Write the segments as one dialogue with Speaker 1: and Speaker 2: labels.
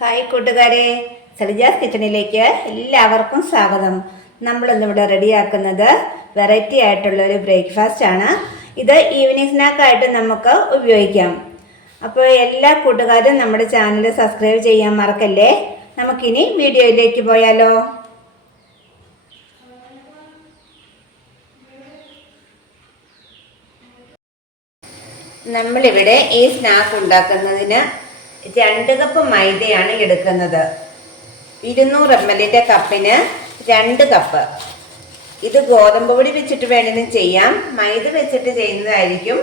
Speaker 1: Hi കൂട്ടുകാരെ. സലിജാസ് കിച്ചണിലേക്ക് എല്ലാവർക്കും സ്വാഗതം. നമ്മളിന്നിവിടെ റെഡിയാക്കുന്നത് വെറൈറ്റി ആയിട്ടുള്ള ഒരു ബ്രേക്ക്ഫാസ്റ്റ് ആണ്. ഇത് ഈവനിങ് സ്നാക്കായിട്ട് നമുക്ക് ഉപയോഗിക്കാം. അപ്പോൾ എല്ലാ കൂട്ടുകാരും നമ്മുടെ ചാനൽ സബ്സ്ക്രൈബ് ചെയ്യാൻ മറക്കല്ലേ? നമുക്കിനി വീഡിയോയിലേക്ക് പോയാലോ. നമ്മളിവിടെ ഈ സ്നാക്ക് ഉണ്ടാക്കുന്നതിന് രണ്ട് കപ്പ് മൈദയാണ് എടുക്കുന്നത്. ഇരുന്നൂറ് എം എല്ലിന്റെ കപ്പിന് രണ്ട് കപ്പ്. ഇത് ഗോതമ്പ് പൊടി വെച്ചിട്ട് വേണമെങ്കിലും ചെയ്യാം. മൈദ വെച്ചിട്ട് ചെയ്യുന്നതായിരിക്കും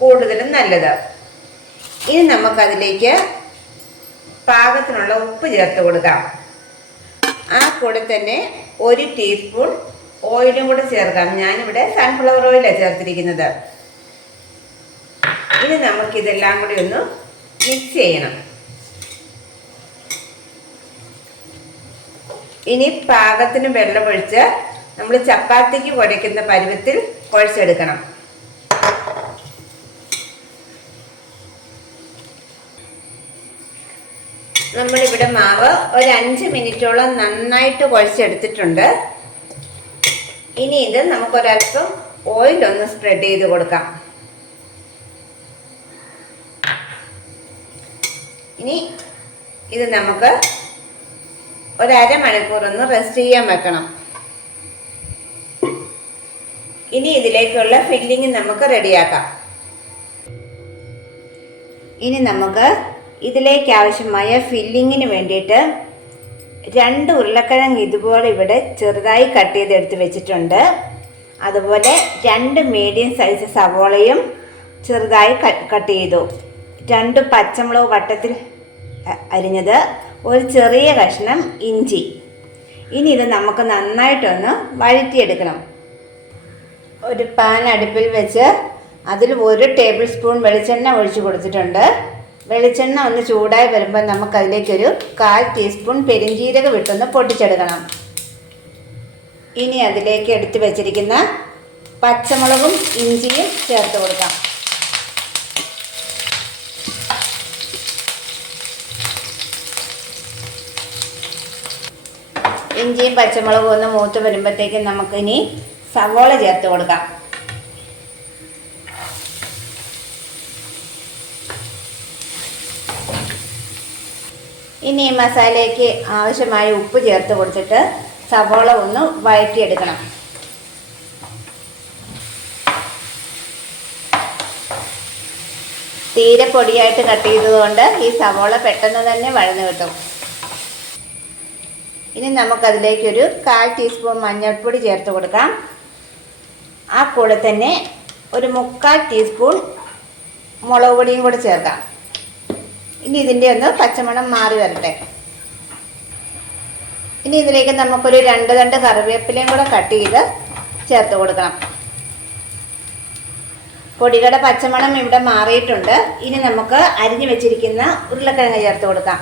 Speaker 1: കൂടുതലും നല്ലത്. ഇനി നമുക്കതിലേക്ക് പാകത്തിനുള്ള ഉപ്പ് ചേർത്ത് കൊടുക്കാം. ആ കൂടെ തന്നെ ഒരു ടീസ്പൂൺ ഓയിലും കൂടെ ചേർക്കാം. ഞാനിവിടെ സൺഫ്ലവർ ഓയിലാണ് ചേർത്തിരിക്കുന്നത്. ഇനി നമുക്കിതെല്ലാം കൂടി ഒന്ന് മിക്സ് ചെയ്യണം. ഇനി പാകത്തിന് വെള്ളമൊഴിച്ച് നമ്മൾ ചപ്പാത്തിക്ക് കുഴയ്ക്കുന്ന പരുവത്തിൽ കുഴച്ചെടുക്കണം. നമ്മളിവിടെ മാവ് ഒരു അഞ്ച് മിനിറ്റോളം നന്നായിട്ട് കുഴച്ചെടുത്തിട്ടുണ്ട്. ഇനി ഇത് നമുക്കൊരല്പം ഓയിലൊന്ന് സ്പ്രെഡ് ചെയ്ത് കൊടുക്കാം. ഇനി ഇത് നമുക്ക് ഒരു അരമണിക്കൂർ ഒന്ന് റെസ്റ്റ് ചെയ്യാൻ വെക്കണം. ഇനി ഇതിലേക്കുള്ള ഫില്ലിങ് നമുക്ക് റെഡിയാക്കാം ഇനി നമുക്ക് ഇതിലേക്ക് ആവശ്യമായ ഫില്ലിങ്ങിന് വേണ്ടിയിട്ട് രണ്ട് ഉരുളക്കിഴങ്ങ് ഇതുപോലെ ഇവിടെ ചെറുതായി കട്ട് ചെയ്തെടുത്ത് വെച്ചിട്ടുണ്ട്. അതുപോലെ രണ്ട് മീഡിയം സൈസ് സവോളയും ചെറുതായി കട്ട് ചെയ്തു. രണ്ട് പച്ചമുളക് വട്ടത്തിൽ അരിഞ്ഞത് ഒരു ചെറിയ കഷ്ണം ഇഞ്ചി. ഇനി ഇത് നമുക്ക് നന്നായിട്ടൊന്ന് വഴറ്റിയെടുക്കണം. ഒരു പാൻ അടുപ്പിൽ വെച്ച് അതിൽ ഒരു ടേബിൾ സ്പൂൺ വെളിച്ചെണ്ണ ഒഴിച്ച് കൊടുത്തിട്ടുണ്ട്. വെളിച്ചെണ്ണ ഒന്ന് ചൂടായി വരുമ്പോൾ നമുക്കതിലേക്കൊരു കാൽ ടീസ്പൂൺ പെരിഞ്ജീരകം വിട്ടൊന്ന് പൊട്ടിച്ചെടുക്കണം. ഇനി അതിലേക്ക് എടുത്തു വെച്ചിരിക്കുന്ന പച്ചമുളകും ഇഞ്ചിയും ചേർത്ത് കൊടുക്കാം. ഇഞ്ചിയും പച്ചമുളകും ഒന്ന് മൂത്ത് വരുമ്പോഴത്തേക്കും നമുക്കിനി സവോള ചേർത്ത് കൊടുക്കാം. ഇനി ഈ മസാലയ്ക്ക് ആവശ്യമായ ഉപ്പ് ചേർത്ത് കൊടുത്തിട്ട് സവോള ഒന്ന് വഴറ്റിയെടുക്കണം. തീരെ പൊടിയായിട്ട് കട്ട് ചെയ്തതുകൊണ്ട് ഈ സവോള പെട്ടെന്ന് തന്നെ വഴന്നു കിട്ടും. ഇനി നമുക്കതിലേക്കൊരു കാൽ ടീസ്പൂൺ മഞ്ഞൾപ്പൊടി ചേർത്ത് കൊടുക്കാം. ആ കൂടെ തന്നെ ഒരു മുക്കാൽ ടീസ്പൂൺ മുളക് പൊടിയും കൂടെ ചേർക്കാം. ഇനി ഇതിന്റെ ഒന്ന് പച്ചമണം മാറി വരട്ടെ. ഇനി ഇതിലേക്ക് നമുക്കൊരു രണ്ട് രണ്ട് കറിവേപ്പിലയും കൂടെ കട്ട് ചെയ്ത് ചേർത്ത് കൊടുക്കണം. പൊടികളുടെ പച്ചമണം ഇവിടെ മാറിയിട്ടുണ്ട്. ഇനി നമുക്ക് അരിഞ്ഞു വെച്ചിരിക്കുന്ന ഉരുളക്കിഴങ്ങ് ചേർത്ത് കൊടുക്കാം.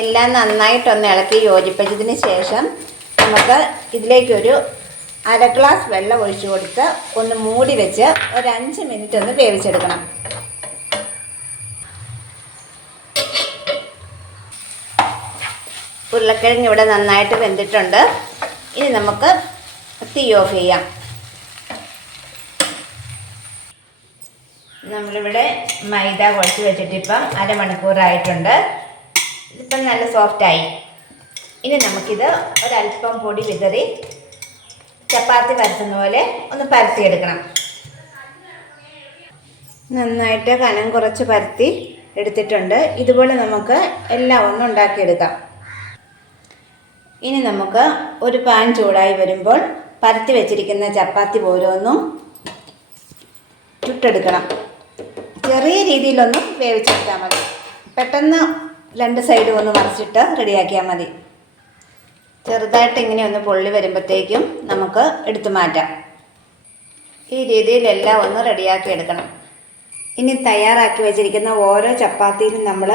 Speaker 1: എല്ലാം നന്നായിട്ടൊന്ന് ഇളക്കി യോജിപ്പിച്ചതിന് ശേഷം നമുക്ക് ഇതിലേക്കൊരു അര ഗ്ലാസ് വെള്ളം ഒഴിച്ചു കൊടുത്ത് ഒന്ന് മൂടി വെച്ച് ഒരു അഞ്ച് മിനിറ്റ് ഒന്ന് വേവിച്ചെടുക്കണം. ഉരുളക്കിഴങ്ങ് ഇവിടെ നന്നായിട്ട് വെന്തിട്ടുണ്ട്. ഇനി നമുക്ക് തീ ഓഫ് ചെയ്യാം. നമ്മളിവിടെ മൈദ കുഴച്ച് വെച്ചിട്ടിപ്പം അരമണിക്കൂറായിട്ടുണ്ട്. ഇതിപ്പം നല്ല സോഫ്റ്റായി ഇനി നമുക്കിത് ഒരല്പം പൊടി വിതറി ചപ്പാത്തി പരത്തുന്ന പോലെ ഒന്ന് പരത്തിയെടുക്കണം. നന്നായിട്ട് കനം കുറച്ച് പരത്തി എടുത്തിട്ടുണ്ട്. ഇതുപോലെ നമുക്ക് എല്ലാം ഒന്ന് ഉണ്ടാക്കിയെടുക്കാം. ഇനി നമുക്ക് ഒരു പാൻ ചൂടായി വരുമ്പോൾ പരത്തി വെച്ചിരിക്കുന്ന ചപ്പാത്തി ഓരോന്നും ചുട്ടെടുക്കണം. ചെറിയ രീതിയിലൊന്നും വേവിച്ചെടുത്താൽ മതി. പെട്ടെന്ന് രണ്ട് സൈഡും ഒന്ന് മറിച്ചിട്ട് റെഡിയാക്കിയാൽ മതി. ചെറുതായിട്ട് ഇങ്ങനെ ഒന്ന് പൊള്ളി വരുമ്പോഴത്തേക്കും നമുക്ക് എടുത്തു മാറ്റാം. ഈ രീതിയിൽ എല്ലാം ഒന്ന് റെഡിയാക്കി എടുക്കണം. ഇനി തയ്യാറാക്കി വെച്ചിരിക്കുന്ന ഓരോ ചപ്പാത്തിയിലും നമ്മൾ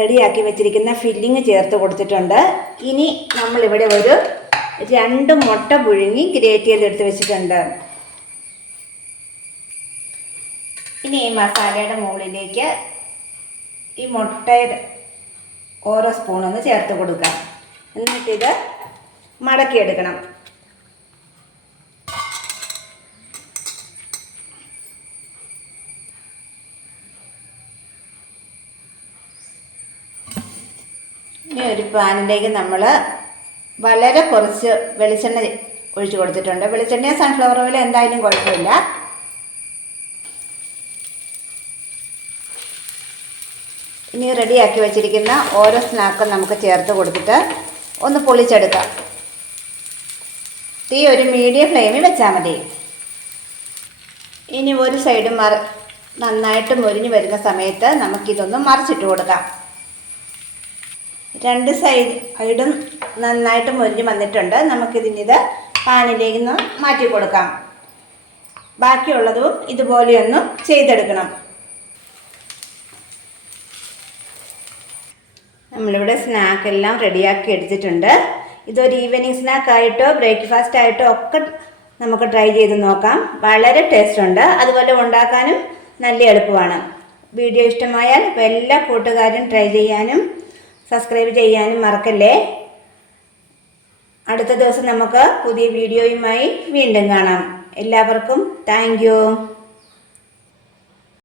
Speaker 1: റെഡിയാക്കി വെച്ചിരിക്കുന്ന ഫില്ലിങ് ചേർത്ത് കൊടുത്തിട്ടുണ്ട്. ഇനി നമ്മളിവിടെ ഒരു രണ്ട് മുട്ട പുഴുങ്ങി ഗ്രേറ്റ് ചെയ്തെടുത്ത് വെച്ചിട്ടുണ്ട്. ഇനി ഈ മസാലയുടെ മുകളിലേക്ക് ഈ മുട്ടയുടെ ഓരോ സ്പൂണൊന്ന് ചേർത്ത് കൊടുക്കാം എന്നിട്ടിത് മടക്കിയെടുക്കണം. ഇനി ഒരു പാനിലേക്ക് നമ്മൾ വളരെ കുറച്ച് വെളിച്ചെണ്ണ ഒഴിച്ചു കൊടുത്തിട്ടുണ്ട്. വെളിച്ചെണ്ണ സൺഫ്ലവർ ഓയിൽ എന്തായാലും കുഴപ്പമില്ല. ഇനി റെഡിയാക്കി വെച്ചിരിക്കുന്ന ഓരോ സ്നാക്കും നമുക്ക് ചേർത്ത് കൊടുത്തിട്ട് ഒന്ന് പൊളിച്ചെടുക്കാം. തീ ഒരു മീഡിയം ഫ്ലെയിമിൽ വെച്ചാൽ മതി. ഇനി ഒരു സൈഡ് മറ നന്നായിട്ട് മുരിഞ്ഞ് വരുന്ന സമയത്ത് നമുക്കിതൊന്ന് മറിച്ചിട്ട് കൊടുക്കാം. രണ്ട് സൈഡ് സൈഡും നന്നായിട്ട് മുരിഞ്ഞ് വന്നിട്ടുണ്ട്. നമുക്കിതിനിത് പാനിലേക്ക് മാറ്റി കൊടുക്കാം. ബാക്കിയുള്ളതും ഇതുപോലെയൊന്നും ചെയ്തെടുക്കണം. നമ്മളിവിടെ സ്നാക്ക് എല്ലാം റെഡിയാക്കി എടുത്തിട്ടുണ്ട്. ഇതൊരു ഈവനിങ് സ്നാക്ക് ആയിട്ടോ ബ്രേക്ക്ഫാസ്റ്റ് ആയിട്ടോ ഒക്കെ നമുക്ക് ട്രൈ ചെയ്ത് നോക്കാം. വളരെ ടേസ്റ്റ് ഉണ്ട്. അതുപോലെ ഉണ്ടാക്കാനും നല്ല എളുപ്പമാണ്. വീഡിയോ ഇഷ്ടമായാൽ എല്ലാ കൂട്ടുകാരും ട്രൈ ചെയ്യാനും സബ്സ്ക്രൈബ് ചെയ്യാനും മറക്കല്ലേ? അടുത്ത ദിവസം നമുക്ക് പുതിയ വീഡിയോയുമായി വീണ്ടും കാണാം. എല്ലാവർക്കും താങ്ക്